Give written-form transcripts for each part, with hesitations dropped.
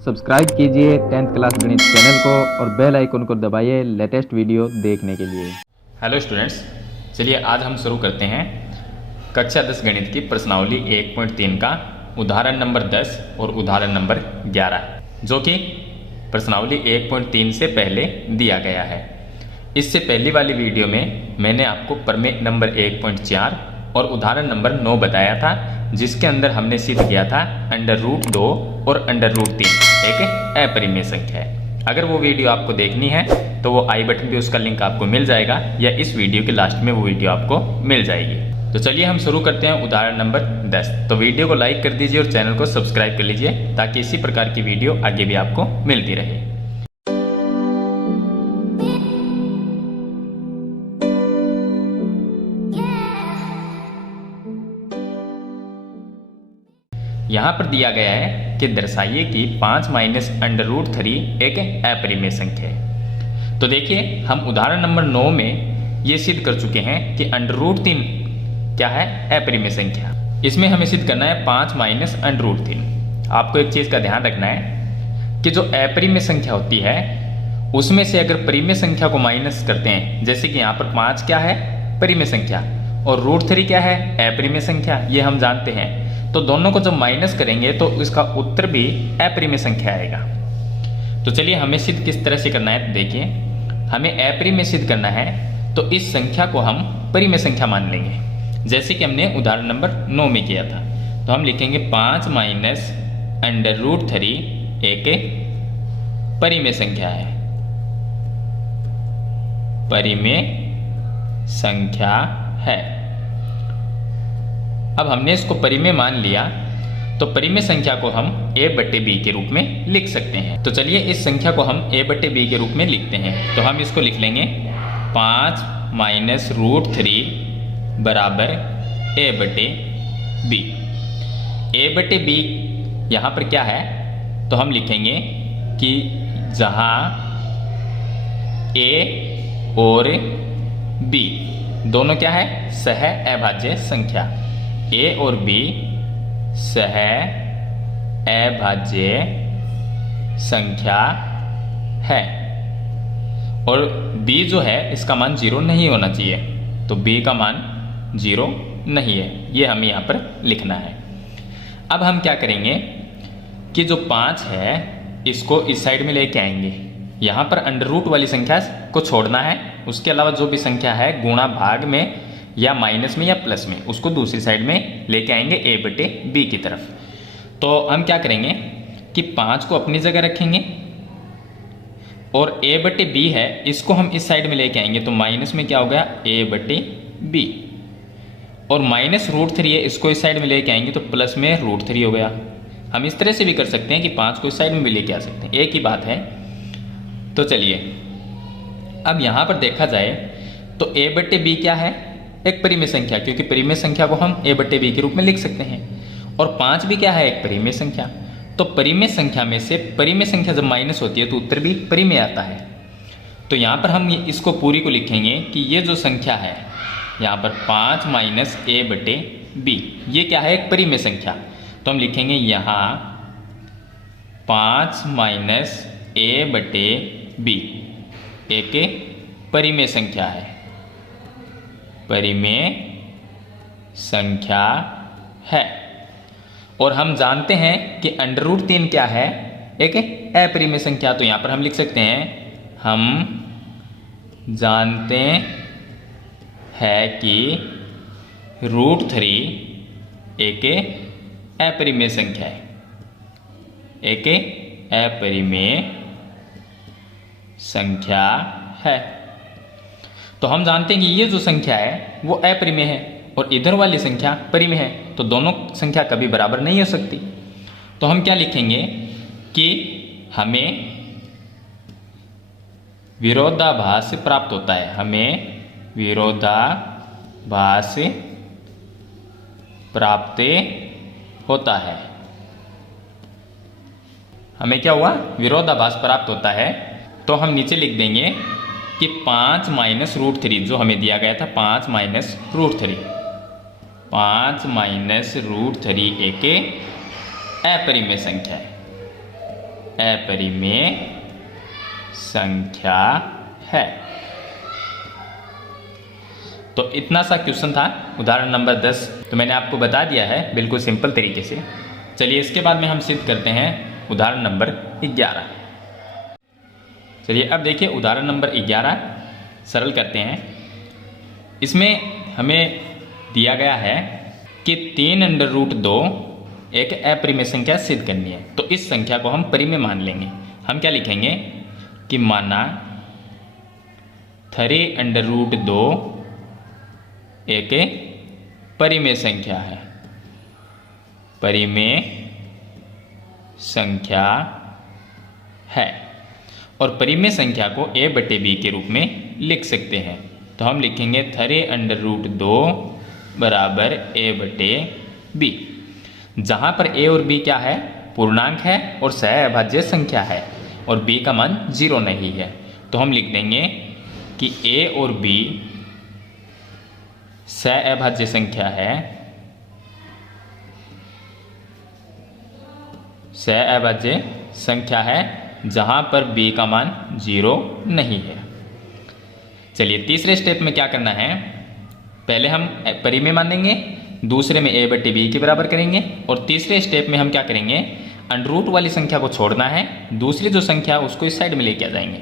Subscribe कीजिए 10th class गणित channel को और बेल आइकन को दबाइए लेटेस्ट वीडियो देखने के लिए। हेलो स्टूडेंट्स, चलिए आज हम शुरू करते हैं कक्षा 10 गणित की प्रश्नावली 1.3 का उदाहरण नंबर 10 और उदाहरण नंबर 11, जो कि प्रश्नावली 1.3 से पहले दिया गया है। इससे पहली वाली वीडियो में मैंने आपको प्रमेय नंबर 1.4 और उदाहरण नंबर 9 बताया था, जिसके अंदर हमने सिद्ध किया था √2 और √3 एक अपरिमेय संख्या है। अगर वो वीडियो आपको देखनी है तो वो आई बटन पे उसका लिंक आपको मिल जाएगा या इस वीडियो के लास्ट में वो वीडियो आपको मिल जाएगी। तो चलिए हम शुरू करते हैं उदाहरण नंबर 10। तो वीडियो को लाइक कर दीजिए और चैनल को सब्सक्राइब कर लीजिए ताकि इसी प्रकार की वीडियो आगे भी आपको मिलती रहे। यहाँ पर दिया गया है कि दर्शाइए कि 5 - √3 एक अपरिमेय संख्या है। तो देखिए हम उदाहरण नंबर 9 में ये सिद्ध कर चुके हैं कि √3 क्या है, अपरिमेय संख्या। इसमें हमें सिद्ध करना है 5 - √3। आपको एक चीज़ का ध्यान रखना है कि जो अपरिमेय संख्या होती है उसमें से अगर परिमेय संख्या को माइनस करते हैं, जैसे कि यहाँ पर 5 क्या है, परिमेय संख्या, और √3 क्या है, अपरिमेय संख्या, ये हम जानते हैं। तो दोनों को जब माइनस करेंगे तो इसका उत्तर भी अपरिमेय संख्या आएगा। तो चलिए हमें सिद्ध किस तरह से करना है, तो देखिए हमें अपरिमेय सिद्ध करना है तो इस संख्या को हम परिमेय संख्या मान लेंगे, जैसे कि हमने उदाहरण नंबर 9 में किया था। तो हम लिखेंगे 5 - √3 एक परिमेय संख्या है, परिमेय संख्या है। अब हमने इसको परिमेय मान लिया तो परिमेय संख्या को हम a/b के रूप में लिख सकते हैं। तो चलिए इस संख्या को हम a/b के रूप में लिखते हैं। तो हम इसको लिख लेंगे 5 - √3 बराबर a/b। a/b यहाँ पर क्या है, तो हम लिखेंगे कि जहाँ a और b दोनों क्या है, सह अभाज्य संख्या। a और b सह अभाज्य संख्या है और b जो है इसका मान 0 नहीं होना चाहिए, तो b का मान 0 नहीं है, ये हमें यहाँ पर लिखना है। अब हम क्या करेंगे कि जो 5 है इसको इस साइड में लेके आएंगे, यहाँ पर अंडर वाली संख्या को छोड़ना है, उसके अलावा जो भी संख्या है गुणा भाग में या माइनस में या प्लस में उसको दूसरी साइड में लेके आएंगे a/b की तरफ। तो हम क्या करेंगे कि 5 को अपनी जगह रखेंगे और a/b है इसको हम इस साइड में लेके आएंगे, तो माइनस में क्या हो गया, a/b, और -√3 है इसको इस साइड में लेके आएंगे तो प्लस में √3 हो गया। हम इस तरह से भी कर सकते हैं कि 5 को इस साइड में भी लेके आ सकते हैं, एक ही बात है। तो चलिए अब यहाँ पर देखा जाए तो a/b क्या है, एक परिमेय संख्या, क्योंकि परिमेय संख्या को हम a/b के रूप में लिख सकते हैं, और 5 भी क्या है, एक परिमेय संख्या। तो परिमेय संख्या में से परिमेय संख्या जब माइनस होती है तो उत्तर भी परिमेय आता है। तो यहाँ पर हम इसको पूरी को लिखेंगे कि ये जो संख्या है यहाँ पर 5 - a/b ये क्या है, एक परिमेय संख्या। तो हम लिखेंगे यहाँ 5 - a/b एक परिमेय संख्या है, परिमेय संख्या है। और हम जानते हैं कि √3 क्या है, एक अपरिमेय संख्या। तो यहाँ पर हम लिख सकते हैं, हम जानते हैं कि √3 एक अपरिमेय संख्या है, एक अपरिमेय संख्या है। तो हम जानते हैं कि ये जो संख्या है वो अपरिमेय है और इधर वाली संख्या परिमेय है, तो दोनों संख्या कभी बराबर नहीं हो सकती। तो हम क्या लिखेंगे कि हमें विरोधाभास प्राप्त होता है, हमें विरोधाभास प्राप्त होता है। हमें क्या हुआ, विरोधाभास प्राप्त होता है। तो हम नीचे लिख देंगे कि 5 - √3 जो हमें दिया गया था, 5 - √3 5 - √3 एक अपरिमेय संख्या है, अपरिमेय संख्या है। तो इतना सा क्वेश्चन था उदाहरण नंबर 10। तो मैंने आपको बता दिया है बिल्कुल सिंपल तरीके से। चलिए इसके बाद में हम सिद्ध करते हैं उदाहरण नंबर 11। चलिए अब देखिए उदाहरण नंबर 11 सरल करते हैं। इसमें हमें दिया गया है कि 3√2 एक अपरिमेय संख्या सिद्ध करनी है। तो इस संख्या को हम परिमेय मान लेंगे। हम क्या लिखेंगे कि माना 3√2 एक परिमेय संख्या है, परिमेय संख्या है। और परिमेय संख्या को a/b के रूप में लिख सकते हैं। तो हम लिखेंगे 3√2 बराबर a/b, जहाँ पर a और b क्या है, पूर्णांक है और सहअभाज्य संख्या है और b का मान 0 नहीं है। तो हम लिख देंगे कि a और b सहअभाज्य संख्या है, सहअभाज्य संख्या है जहाँ पर b का मान 0 नहीं है। चलिए तीसरे स्टेप में क्या करना है, पहले हम परिमेय मानेंगे, दूसरे में a/b के बराबर करेंगे और तीसरे स्टेप में हम क्या करेंगे, अंडर रूट वाली संख्या को छोड़ना है, दूसरी जो संख्या उसको इस साइड में लेके आ जाएंगे।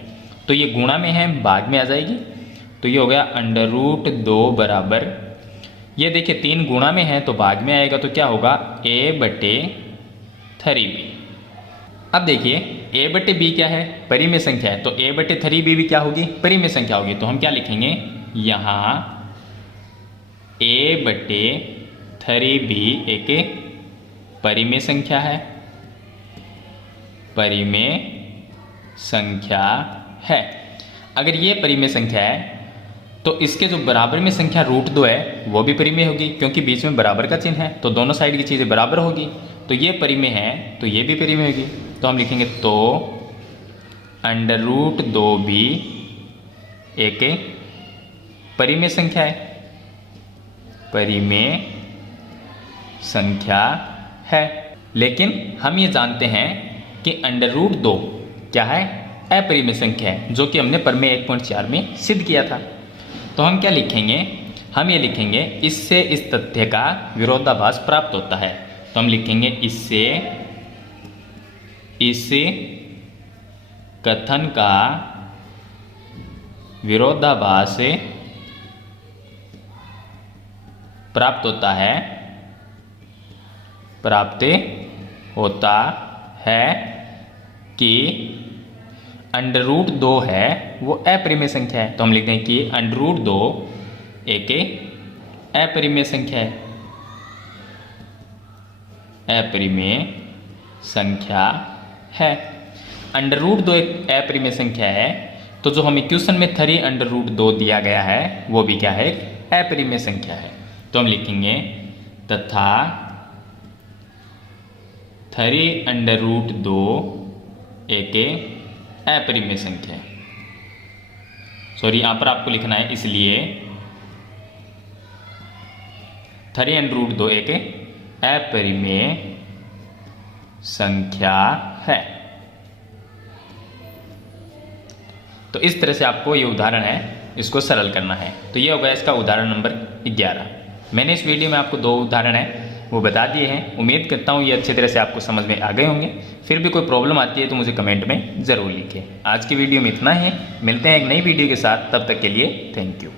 तो ये गुणा में है, भाग में आ जाएगी। तो ये हो गया √2 बराबर, ये देखिए 3 गुणा में है तो भाग में आएगा, तो क्या होगा a/3b। अब देखिए a/b क्या है, परिमेय संख्या है, तो a/3b भी क्या होगी, परिमेय संख्या होगी। तो हम क्या लिखेंगे यहाँ a/3b एक परिमेय संख्या है, परिमेय संख्या है। अगर ये परिमेय संख्या है तो इसके जो बराबर में संख्या √2 है वो भी परिमेय होगी, क्योंकि बीच में बराबर का चिन्ह है तो दोनों साइड की चीज़ें बराबर होगी। तो ये परिमेय है तो ये भी परिमेय होगी। तो हम लिखेंगे तो √2 भी एक परिमेय संख्या है, परिमेय संख्या है। लेकिन हम ये जानते हैं कि √2 क्या है, अपरिमेय संख्या है, जो कि हमने प्रमेय 1.4 में सिद्ध किया था। तो हम क्या लिखेंगे, हम ये लिखेंगे इससे इस तथ्य का विरोधाभास प्राप्त होता है। तो हम लिखेंगे इससे इस कथन का विरोधाभास प्राप्त होता है, प्राप्त होता है कि √2 है वो अपरिमेय संख्या है। तो हम लिखते हैं कि √2 एक अपरिमेय संख्या है, अपरिमेय संख्या है। √2 एक अपरिमेय संख्या है, तो जो हमें क्वेश्चन में 3√2 दिया गया है वो भी क्या है, एक अपरिमेय संख्या है। तो हम लिखेंगे तथा 3√2 एक अपरिमेय संख्या है। सॉरी, यहाँ पर आपको लिखना है, इसलिए 3√2 एक अपरिमेय संख्या है। तो इस तरह से आपको ये उदाहरण है, इसको सरल करना है। तो ये हो गया इसका उदाहरण नंबर 11। मैंने इस वीडियो में आपको 2 उदाहरण है वो बता दिए हैं। उम्मीद करता हूँ ये अच्छी तरह से आपको समझ में आ गए होंगे। फिर भी कोई प्रॉब्लम आती है तो मुझे कमेंट में ज़रूर लिखें। आज की वीडियो में इतना ही, मिलते हैं एक नई वीडियो के साथ, तब तक के लिए थैंक यू।